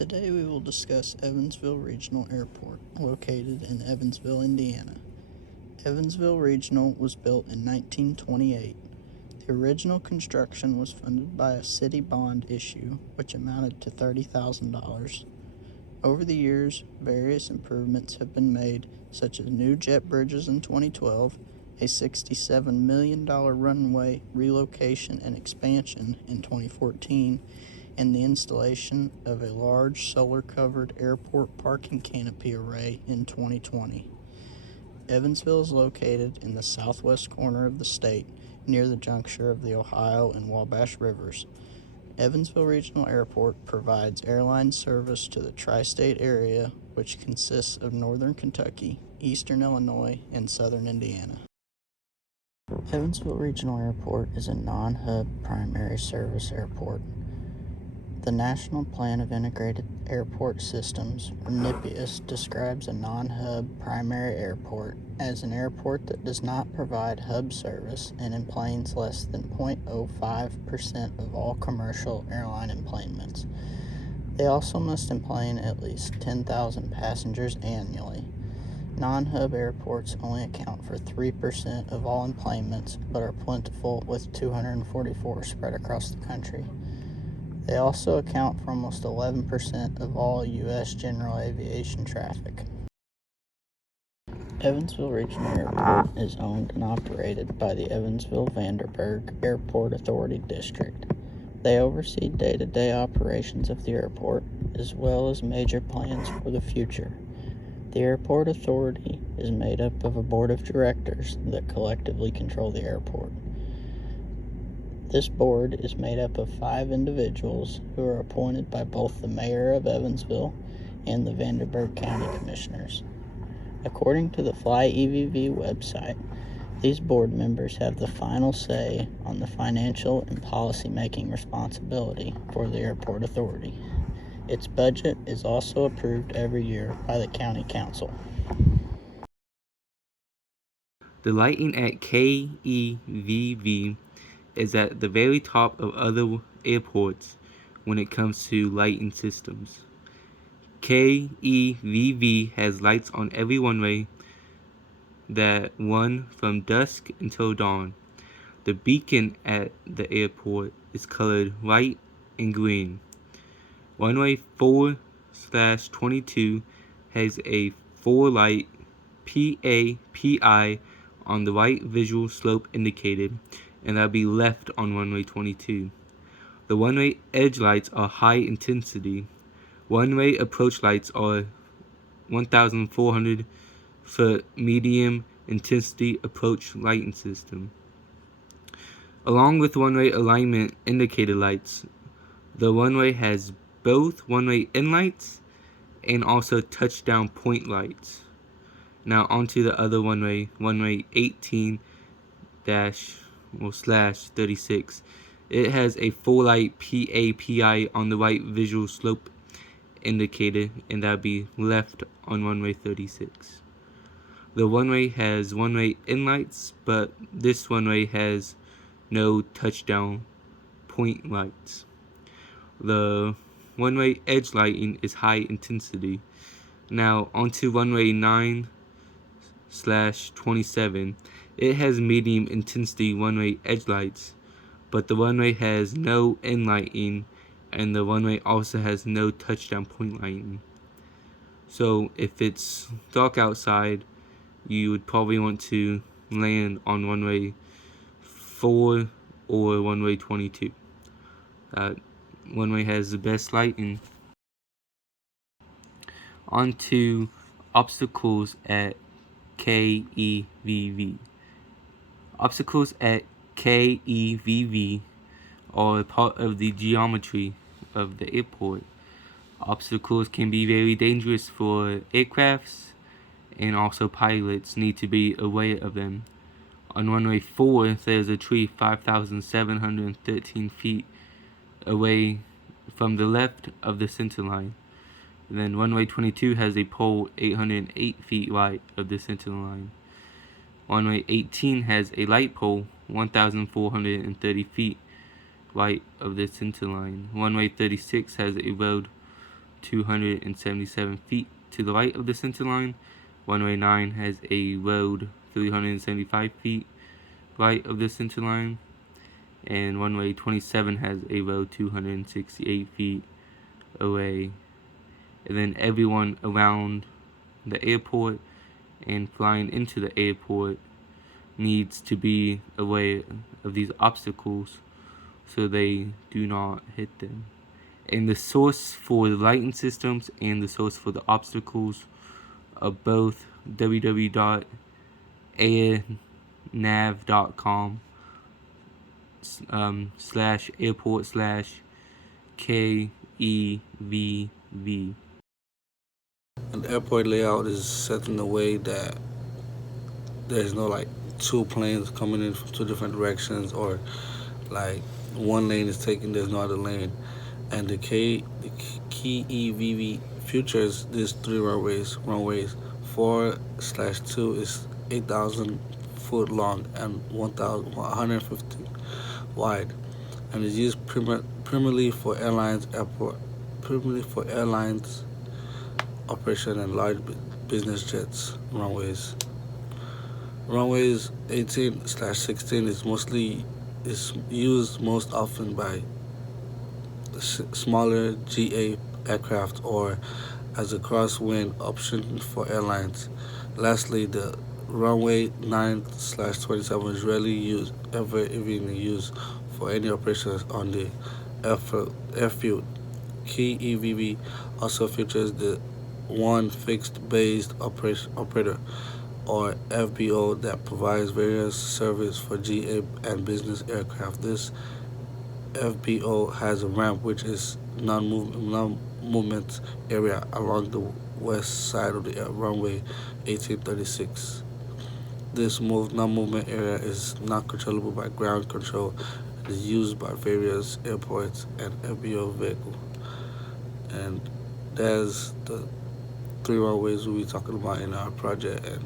Today we will discuss Evansville Regional Airport, located in Evansville, Indiana. Evansville Regional was built in 1928. The original construction was funded by a city bond issue, which amounted to $30,000. Over the years, various improvements have been made, such as new jet bridges in 2012, a $67 million runway relocation and expansion in 2014, and the installation of a large solar-covered airport parking canopy array in 2020. Evansville is located in the southwest corner of the state, near the juncture of the Ohio and Wabash Rivers. Evansville Regional Airport provides airline service to the tri-state area, which consists of northern Kentucky, eastern Illinois, and southern Indiana. Evansville Regional Airport is a non-hub primary service airport. The National Plan of Integrated Airport Systems, or NIPIS, describes a non-hub primary airport as an airport that does not provide hub service and enplanes less than 0.05% of all commercial airline enplanements. They also must enplane at least 10,000 passengers annually. Non-hub airports only account for 3% of all enplanements, but are plentiful, with 244 spread across the country. They also account for almost 11% of all U.S. general aviation traffic. Evansville Regional Airport is owned and operated by the Evansville-Vanderburgh Airport Authority District. They oversee day-to-day operations of the airport, as well as major plans for the future. The Airport Authority is made up of a board of directors that collectively control the airport. This board is made up of 5 individuals who are appointed by both the mayor of Evansville and the Vanderburgh County Commissioners. According to the KEVV website, these board members have the final say on the financial and policy-making responsibility for the Airport Authority. Its budget is also approved every year by the County Council. The lighting at KEVV is at the very top of other airports when it comes to lighting systems. KEVV has lights on every runway that run from dusk until dawn. The beacon at the airport is colored white and green. Runway 4/22 has a 4-light PAPI on the right visual slope indicated, and that'll be left on runway 22. The runway edge lights are high intensity. Runway approach lights are 1,400 foot medium intensity approach lighting system. Along with runway alignment indicator lights, the runway has both runway end lights and also touchdown point lights. Now onto the other runway 18-/36. It has a full light PAPI on the right visual slope indicator, and that'll be left on runway 36. The runway has runway end lights, but this runway has no touchdown point lights. The runway edge lighting is high intensity. Now onto runway 9/27. It has medium intensity runway edge lights, but the runway has no end lighting, and the runway also has no touchdown point lighting. So if it's dark outside, you would probably want to land on runway 4 or runway 22. That runway has the best lighting. On to obstacles at KEVV. Obstacles at KEVV are part of the geometry of the airport. Obstacles can be very dangerous for aircrafts, and also pilots need to be aware of them. On runway 4, there's a tree 5,713 feet away from the left of the center line. Then runway 22 has a pole 808 feet right of the center line. Runway 18 has a light pole 1,430 feet right of the center line. Runway 36 has a road 277 feet to the right of the center line. Runway 9 has a road 375 feet right of the center line. And runway 27 has a road 268 feet away. And then everyone around the airport and flying into the airport needs to be aware of these obstacles so they do not hit them. And the source for the lighting systems and the source for the obstacles are both www.airnav.com /airport/KEVV. An airport layout is set in a way that there's no like two planes coming in from two different directions, or like one lane is taken, there's no other lane. And the KEVV features these three runways. Runways 4/2 is 8,000 foot long and 1,150 wide, and is used primarily for airlines operation and large business jets. Runways 18/16 is used most often by smaller GA aircraft or as a crosswind option for airlines. Lastly, the runway 9/27 is rarely ever even used for any operations on the airfield. KEVV also features the one fixed based operator or FBO that provides various service for GA and business aircraft. This FBO has a ramp which is non-movement area along the west side of the runway 1836. This non-movement area is not controllable by ground control and is used by various airports and FBO vehicles. And that's the three runways we'll be talking about in our project. And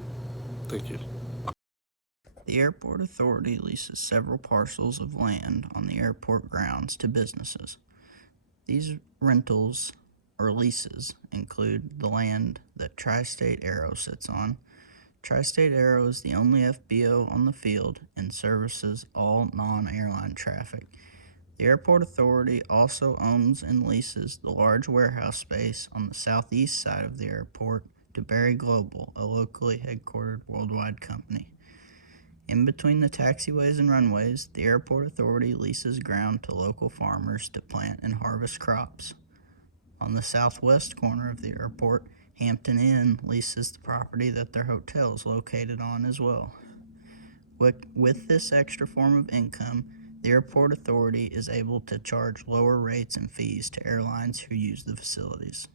thank you. The Airport Authority leases several parcels of land on the airport grounds to businesses. These rentals or leases include the land that Tri-State Aero sits on. Tri-State Aero is the only FBO on the field and services all non-airline traffic. The Airport Authority also owns and leases the large warehouse space on the southeast side of the airport to Berry Global, a locally headquartered worldwide company. In between the taxiways and runways, the Airport Authority leases ground to local farmers to plant and harvest crops. On the southwest corner of the airport, Hampton Inn leases the property that their hotel is located on as well. With this extra form of income, the Airport Authority is able to charge lower rates and fees to airlines who use the facilities.